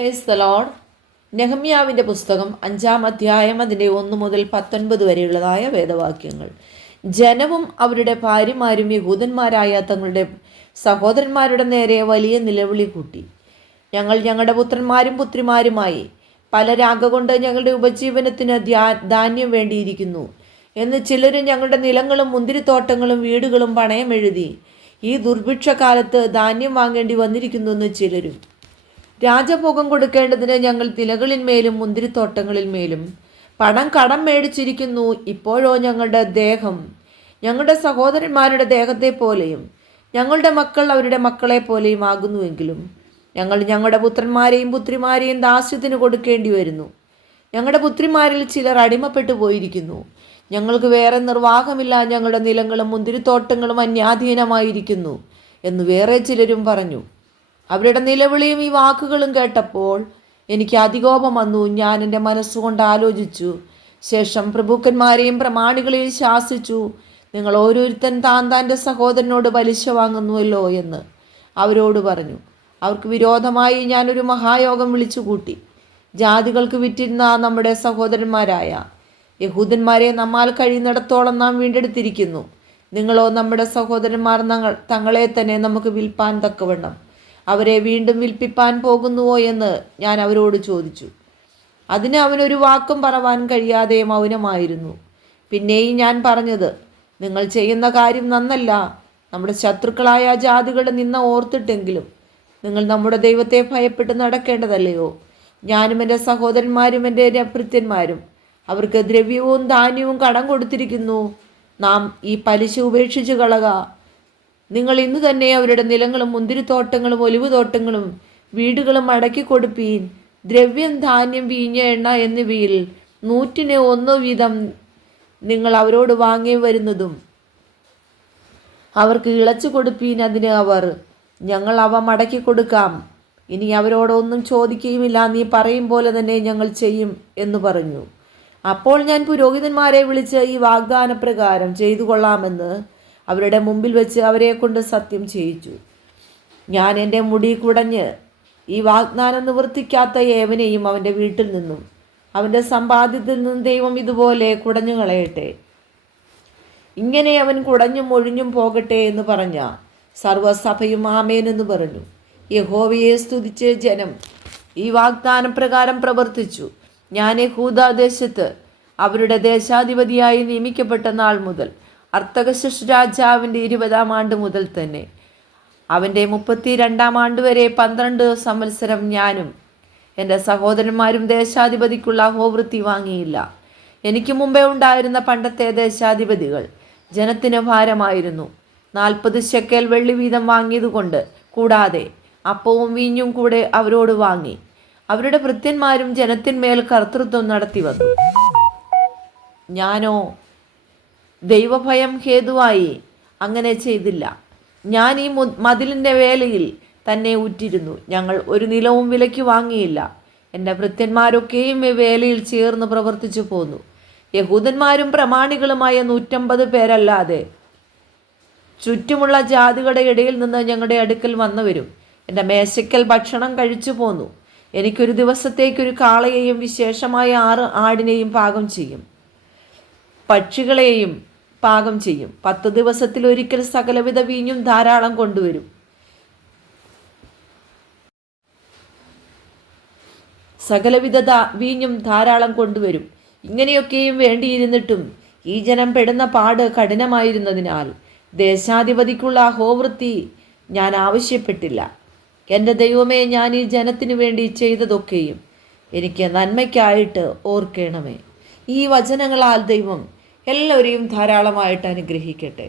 Praise the Lord. നെഹമ്യാവിൻ്റെ പുസ്തകം 5-ാം അധ്യായം അതിൻ്റെ 1 മുതൽ 19 വരെയുള്ളതായ വേദവാക്യങ്ങൾ. ജനവും അവരുടെ ഭാര്യമാരും യഹൂദന്മാരായ തങ്ങളുടെ സഹോദരന്മാരുടെ നേരെ വലിയ നിലവിളി കൂട്ടി. ഞങ്ങൾ ഞങ്ങളുടെ പുത്രന്മാരും പുത്രിമാരുമായി പല രാഗ കൊണ്ട് ഞങ്ങളുടെ ഉപജീവനത്തിന് ധാന്യം വേണ്ടിയിരിക്കുന്നു എന്ന് ചിലരും ഞങ്ങളുടെ നിലങ്ങളും മുന്തിരിത്തോട്ടങ്ങളും വീടുകളും പണയമെഴുതി ഈ ദുർഭിക്ഷകാലത്ത് ധാന്യം വാങ്ങേണ്ടി വന്നിരിക്കുന്നു എന്ന് ചിലരും. രാജഭോഗം കൊടുക്കേണ്ടതിന് ഞങ്ങൾ നിലകളിന്മേലും മുന്തിരിത്തോട്ടങ്ങളിന്മേലും പണം കടം മേടിച്ചിരിക്കുന്നു. ഇപ്പോഴോ ഞങ്ങളുടെ ദേഹം ഞങ്ങളുടെ സഹോദരന്മാരുടെ ദേഹത്തെ പോലെയും ഞങ്ങളുടെ മക്കൾ അവരുടെ മക്കളെ പോലെയും ആകുന്നുവെങ്കിലും ഞങ്ങൾ ഞങ്ങളുടെ പുത്രന്മാരെയും പുത്രിമാരെയും ദാസ്യത്തിന് കൊടുക്കേണ്ടി വരുന്നു. ഞങ്ങളുടെ പുത്രിമാരിൽ ചിലർ അടിമപ്പെട്ടു പോയിരിക്കുന്നു. ഞങ്ങൾക്ക് വേറെ നിർവാഹമില്ല, ഞങ്ങളുടെ നിലങ്ങളും മുന്തിരിത്തോട്ടങ്ങളും അന്യാധീനമായിരിക്കുന്നു എന്ന് വേറെ ചിലരും പറഞ്ഞു. അവരുടെ നിലവിളിയും ഈ വാക്കുകളും കേട്ടപ്പോൾ എനിക്ക് അതികോപം വന്നു. ഞാൻ എൻ്റെ മനസ്സുകൊണ്ട് ആലോചിച്ചു. ശേഷം പ്രഭുക്കന്മാരെയും പ്രമാണികളെയും ശാസിച്ചു. നിങ്ങൾ ഓരോരുത്തൻ താൻ്റെ സഹോദരനോട് പലിശ വാങ്ങുന്നുവല്ലോ എന്ന് അവരോട് പറഞ്ഞു. അവർക്ക് വിരോധമായി ഞാനൊരു മഹായോഗം വിളിച്ചുകൂട്ടി. ജാതികൾക്ക് വിറ്റിരുന്ന നമ്മുടെ സഹോദരന്മാരായ യഹൂദന്മാരെ നമ്മാൽ കഴിയുന്നിടത്തോളം നാം വീണ്ടെടുത്തിരിക്കുന്നു. നിങ്ങളോ നമ്മുടെ സഹോദരന്മാർ തങ്ങളെ തന്നെ നമുക്ക് വിൽപ്പാൻ തക്കവണ്ണം അവരെ വീണ്ടും വിൽപ്പിപ്പാൻ പോകുന്നുവോ എന്ന് ഞാൻ അവരോട് ചോദിച്ചു. അതിന് അവനൊരു വാക്കും പറവാൻ കഴിയാതെ മൗനമായിരുന്നു. പിന്നെയും ഞാൻ പറഞ്ഞത്, നിങ്ങൾ ചെയ്യുന്ന കാര്യം നന്നല്ല. നമ്മുടെ ശത്രുക്കളായ ജാതികളുടെ നിന്ന ഓർത്തിട്ടെങ്കിലും നിങ്ങൾ നമ്മുടെ ദൈവത്തെ ഭയപ്പെട്ട് നടക്കേണ്ടതല്ലയോ? ഞാനും എൻ്റെ സഹോദരന്മാരും എൻ്റെ ഭൃത്യന്മാരും അവർക്ക് ദ്രവ്യവും ധാന്യവും കടം കൊടുത്തിരിക്കുന്നു. നാം ഈ പലിശ ഉപേക്ഷിച്ച് കളക. നിങ്ങൾ ഇന്ന് തന്നെ അവരുടെ നിലങ്ങളും മുന്തിരിത്തോട്ടങ്ങളും ഒലിവുതോട്ടങ്ങളും വീടുകളും അടക്കി കൊടുപ്പീൻ. ദ്രവ്യം, ധാന്യം, വീഞ്ഞ്, എണ്ണ എന്നിവയിൽ 100 വീതം നിങ്ങൾ അവരോട് വാങ്ങി വരുന്നതും അവർക്ക് ഇളച്ചു കൊടുപ്പീൻ. അതിന് അവർ, ഞങ്ങൾ അവ മടക്കി കൊടുക്കാം, ഇനി അവരോടൊന്നും ചോദിക്കുകയുമില്ല, നീ പറയും പോലെ തന്നെ ഞങ്ങൾ ചെയ്യും എന്ന് പറഞ്ഞു. അപ്പോൾ ഞാൻ പുരോഹിതന്മാരെ വിളിച്ച് ഈ വാഗ്ദാനപ്രകാരം ചെയ്തു കൊള്ളാമെന്ന് അവരുടെ മുമ്പിൽ വെച്ച് അവരെ കൊണ്ട് സത്യം ചെയ്യിച്ചു. ഞാൻ എൻ്റെ മുടി കുടഞ്ഞ് ഈ വാഗ്ദാനം നിവർത്തിക്കാത്ത ഏവനെയും അവൻ്റെ വീട്ടിൽ നിന്നും അവൻ്റെ സമ്പാദ്യത്തിൽ നിന്നും ദൈവം ഇതുപോലെ കുടഞ്ഞു കളയട്ടെ. ഇങ്ങനെ അവൻ കുടഞ്ഞും ഒഴിഞ്ഞും പോകട്ടെ എന്ന് പറഞ്ഞ സർവ്വസഭയും ആമേൻ എന്ന് പറഞ്ഞു. യഹോവയെ സ്തുതിച്ച് ജനം ഈ വാഗ്ദാന പ്രകാരം പ്രവർത്തിച്ചു. ഞാൻ യഹൂദാദേശത്ത് അവരുടെ ദേശാധിപതിയായി നിയമിക്കപ്പെട്ട നാൾ മുതൽ അർത്തഹ്ശശ്വസ് രാജാവിൻ്റെ 20-ാം ആണ്ട് മുതൽ തന്നെ അവൻ്റെ 32-ാം ആണ്ട് വരെ 12 സംവത്സരം ഞാനും എൻ്റെ സഹോദരന്മാരും ദേശാധിപതിക്കുള്ള അഹോവൃത്തി വാങ്ങിയില്ല. എനിക്ക് മുമ്പേ ഉണ്ടായിരുന്ന പണ്ടത്തെ ദേശാധിപതികൾ ജനത്തിന് ഭാരമായിരുന്നു. 40 ശെക്കെൽ വെള്ളി വീതം വാങ്ങിയതുകൊണ്ട് കൂടാതെ അപ്പവും വീഞ്ഞും കൂടെ അവരോട് വാങ്ങി. അവരുടെ ഭൃത്യന്മാരും ജനത്തിന്മേൽ കർത്തൃത്വം നടത്തി വന്നു. ഞാനോ ദൈവഭയം ഹേതുവായി അങ്ങനെ ചെയ്തില്ല. ഞാൻ ഈ മതിലിൻ്റെ വേലയിൽ തന്നെ ഉറ്റിരുന്നു. ഞങ്ങൾ ഒരു നിലവും വിലയ്ക്ക് വാങ്ങിയില്ല. എൻ്റെ ഭൃത്യന്മാരൊക്കെയും ഈ വേലയിൽ ചേർന്ന് പ്രവർത്തിച്ചു പോന്നു. യഹൂദന്മാരും പ്രമാണികളുമായ 150 പേരല്ലാതെ ചുറ്റുമുള്ള ജാതികളുടെ ഇടയിൽ നിന്ന് ഞങ്ങളുടെ അടുക്കൽ വന്നവരും എൻ്റെ മേശയ്ക്കൽ ഭക്ഷണം കഴിച്ചു പോന്നു. എനിക്കൊരു ദിവസത്തേക്കൊരു കാളയെയും വിശേഷമായ 6 ആടിനെയും പാകം ചെയ്യും, പക്ഷികളെയും പാകം ചെയ്യും. 10 ദിവസത്തിലൊരിക്കൽ സകലവിധ വീഞ്ഞും ധാരാളം കൊണ്ടുവരും. വീഞ്ഞും ധാരാളം കൊണ്ടുവരും. ഇങ്ങനെയൊക്കെയും വേണ്ടിയിരുന്നിട്ടും ഈ ജനം പെടുന്ന പാട് കഠിനമായിരുന്നതിനാൽ ദേശാധിപതിക്കുള്ള അഹോവൃത്തി ഞാൻ ആവശ്യപ്പെട്ടില്ല. എൻ്റെ ദൈവമേ, ഞാൻ ഈ ജനത്തിനു വേണ്ടി ചെയ്തതൊക്കെയും എനിക്ക് നന്മയ്ക്കായിട്ട് ഓർക്കണമേ. ഈ വചനങ്ങളാൽ ദൈവം എല്ലാവരെയും ധാരാളമായിട്ട് അനുഗ്രഹിക്കട്ടെ.